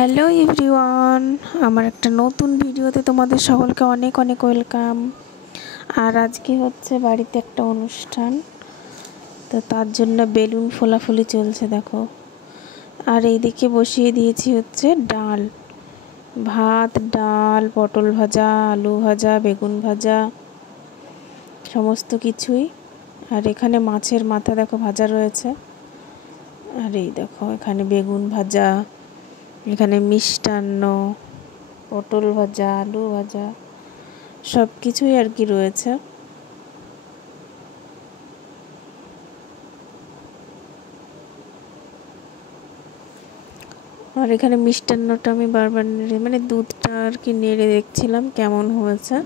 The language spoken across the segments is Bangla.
হ্যালো এভরিওয়ান, আমার একটা নতুন ভিডিওতে তোমাদের সকলকে অনেক অনেক ওয়েলকাম। আর আজকে হচ্ছে বাড়িতে একটা অনুষ্ঠান, তো তার জন্য বেলুন ফোলাফুলি চলছে দেখো। আর এইদিকে বসিয়ে দিয়েছি হচ্ছে ডাল, ভাত, ডাল, পটল ভাজা, আলু ভাজা, বেগুন ভাজা, সমস্ত কিছুই। আর এখানে মাছের মাথা দেখো ভাজা রয়েছে। আর এই দেখো এখানে বেগুন ভাজা, এখানে মিষ্টান্ন, পটল ভাজা, আলু ভাজা, সব কিছুই আর কি রয়েছে। আর এখানে মিষ্টান্নটা আমি বারবার নেড়ে দুধটা আর কি নেড়ে দেখছিলাম কেমন হয়েছে।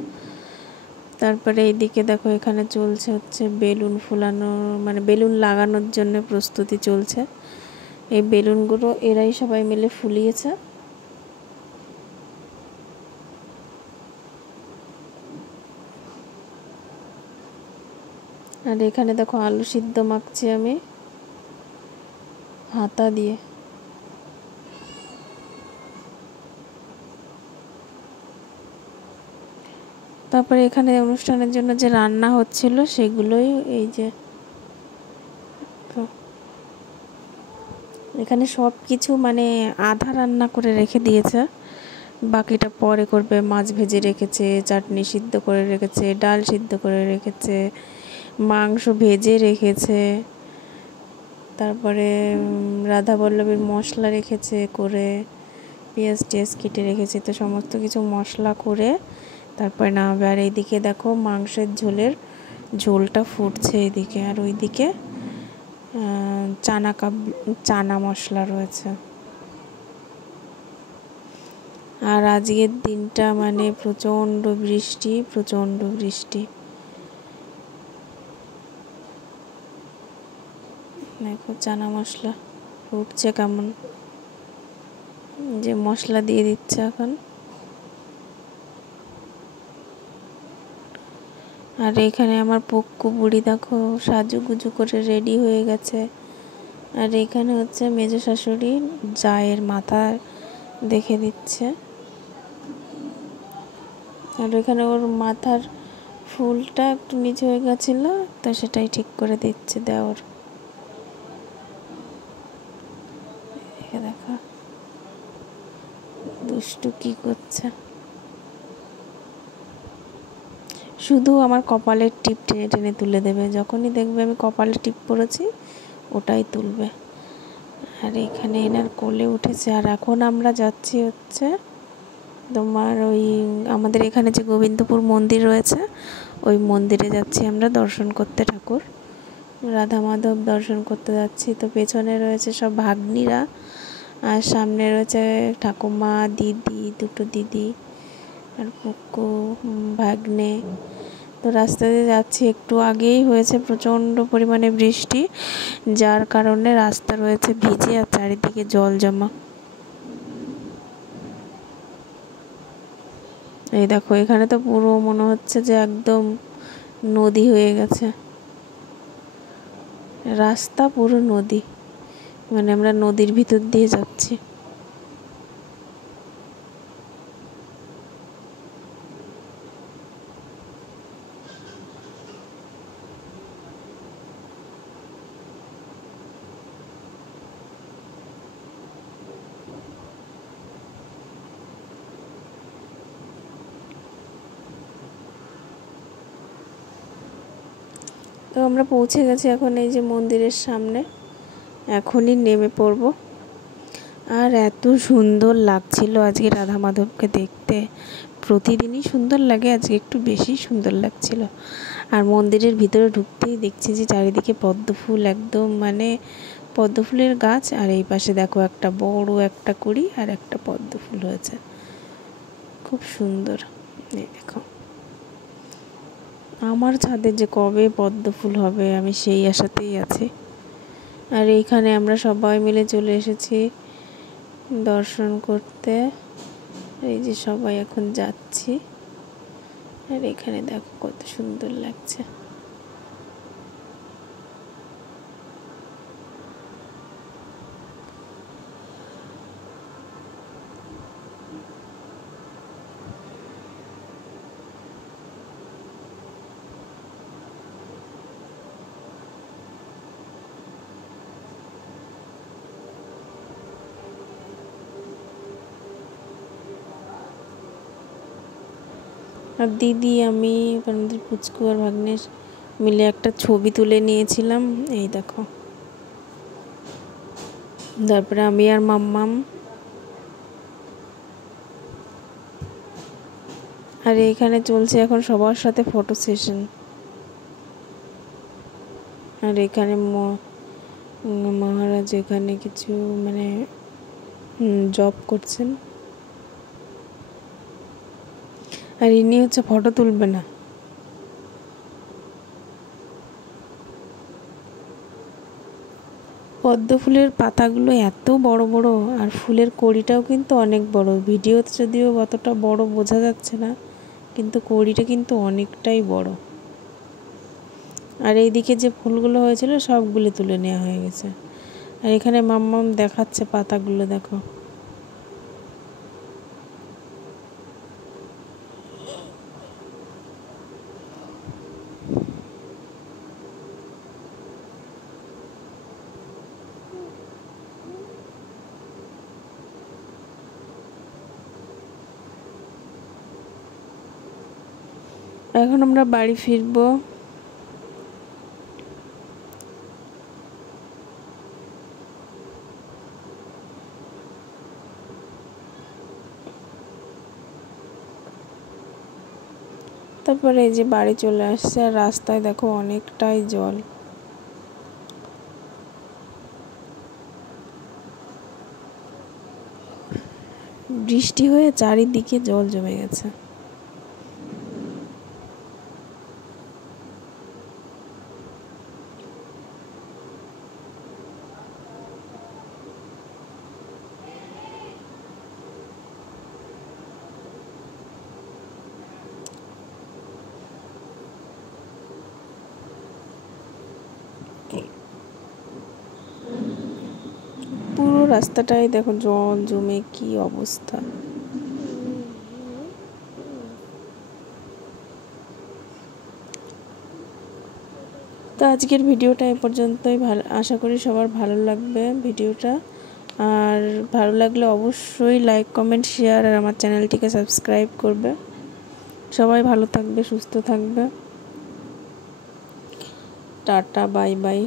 তারপরে এইদিকে দেখো এখানে চলছে হচ্ছে বেলুন ফুলানো, বেলুন লাগানোর জন্য প্রস্তুতি চলছে। এই বেলুনগুলো এরাই সবাই মিলে ফুলিয়েছে। আর এখানে দেখো আলু সিদ্ধ মাখছি আমি হাতা দিয়ে। তারপরে এখানে অনুষ্ঠানের জন্য যে রান্না হচ্ছিল সেগুলোই এই যে এখানে সব কিছু আধা রান্না করে রেখে দিয়েছে, বাকিটা পরে করবে। মাছ ভেজে রেখেছে, চাটনি সিদ্ধ করে রেখেছে, ডাল সিদ্ধ করে রেখেছে, মাংস ভেজে রেখেছে, তারপরে রাধা বল্লভীর মশলা রেখেছে করে, পেঁয়াজ টেয়াজ কেটে রেখেছে। তো সমস্ত কিছু মশলা করে তারপরে নামাবে। আর এইদিকে দেখো মাংসের ঝোলটা ফুটছে এইদিকে। আর ওইদিকে চানা মশলা রয়েছে। আর আজকের দিনটা প্রচণ্ড বৃষ্টি। দেখো চানা মশলা ফুটছে কেমন, যে মশলা দিয়ে দিচ্ছে এখন। আর এখানে আমার পক্কু বুড়ি দেখো সাজুগুজু করে রেডি হয়ে গেছে। আর এখানে হচ্ছে মেজো শাশুড়ি জায়ের মাথা দেখে দিচ্ছে। আর এখানে ওর মাথার ফুলটা একটু নিচে হয়ে গেছিল, তো সেটাই ঠিক করে দিচ্ছে দেওর। দেখো দুষ্টু কি করছে, শুধু আমার কপালের টিপ টেনে টেনে তুলে দেবে। যখনই দেখবে আমি কপালে টিপ পরেছি ওটাই তুলবে। আর এখানে এনার কোলে উঠেছে। আর এখন আমরা যাচ্ছি হচ্ছে তোমার আমাদের এখানে যে গোবিন্দপুর মন্দির রয়েছে, ওই মন্দিরে যাচ্ছি আমরা দর্শন করতে, ঠাকুর রাধা মাধব দর্শন করতে যাচ্ছি। তো পেছনে রয়েছে সব ভাগ্নিরা, আর সামনে রয়েছে ঠাকুমা, দিদি, দুটো দিদি আর পুকু ভাগ্নে। তো রাস্তা দিয়ে যাচ্ছি, একটু আগেই হয়েছে প্রচণ্ড পরিমাণে বৃষ্টি, যার কারণে রাস্তা রয়েছে ভিজে আর চারিদিকে জল জমা। এই দেখো এখানে তো পুরো মনে হচ্ছে যে একদম নদী হয়ে গেছে, রাস্তা পুরো নদী, আমরা নদীর ভিতর দিয়ে যাচ্ছি। তো আমরা পৌঁছে গেছি এখন এই যে মন্দিরের সামনে, এখনই নেমে পড়ব। আর এত সুন্দর লাগছিল আজকে রাধা মাধবকে দেখতে। প্রতিদিনই সুন্দর লাগে, আজকে একটু বেশি সুন্দর লাগছিল। আর মন্দিরের ভিতরে ঢুকতেই দেখছি যে চারিদিকে পদ্ম ফুল, একদম পদ্ম ফুলের গাছ। আর এই পাশে দেখো একটা বড় একটা কুড়ি আর একটা পদ্ম ফুল হয়েছে, খুব সুন্দর। এই দেখো আমার ছাদে যে কবে পদ্ম ফুল হবে আমি সেই আশাতেই আছি। আর এইখানে আমরা সবাই মিলে চলে এসেছি দর্শন করতে। এই যে সবাই এখন যাচ্ছি। আর এখানে দেখো কত সুন্দর লাগছে। আর দিদি আমি আমাদের পুচকু আর ভাগ্নের মিলে একটা ছবি তুলে নিয়েছিলাম, এই দেখো। তারপরে আমি আর মাম্মাম। আর এখানে চলছে এখন সবার সাথে ফটো সেশন। আর এখানে মহারাজ এখানে কিছু মানে জব করছেন। আর ইনি হচ্ছে ফটো তুলবে না। পদ্ম ফুলের পাতাগুলো এত বড় বড়, আর ফুলের কড়িটাও কিন্তু অনেক বড়। ভিডিওতে যদিও অতটা বড় বোঝা যাচ্ছে না, কিন্তু কড়িটা কিন্তু অনেকটাই বড়। আর এইদিকে যে ফুলগুলো হয়েছিল সবগুলো তুলে নেওয়া হয়ে গেছে। আর এখানে মাম্মাম দেখাচ্ছে পাতাগুলো, দেখো। এখন আমরা বাড়ি ফিরবো। তারপরে এই যে বাড়ি চলে আসছে, আর রাস্তায় দেখো অনেকটাই জল। বৃষ্টি হয়ে চারিদিকে জল জমে গেছে। পুরো রাস্তাটাই দেখো জল জমে কি অবস্থা। তো আজকের ভিডিওটা এ পর্যন্তই। আশা করি সবার ভালো লাগবে ভিডিওটা। আর ভালো লাগলে অবশ্যই লাইক, কমেন্ট, শেয়ার আর আমার চ্যানেলটিকে সাবস্ক্রাইব করবে। সবাই ভালো থাকবে, সুস্থ থাকবে। Tata, bye bye.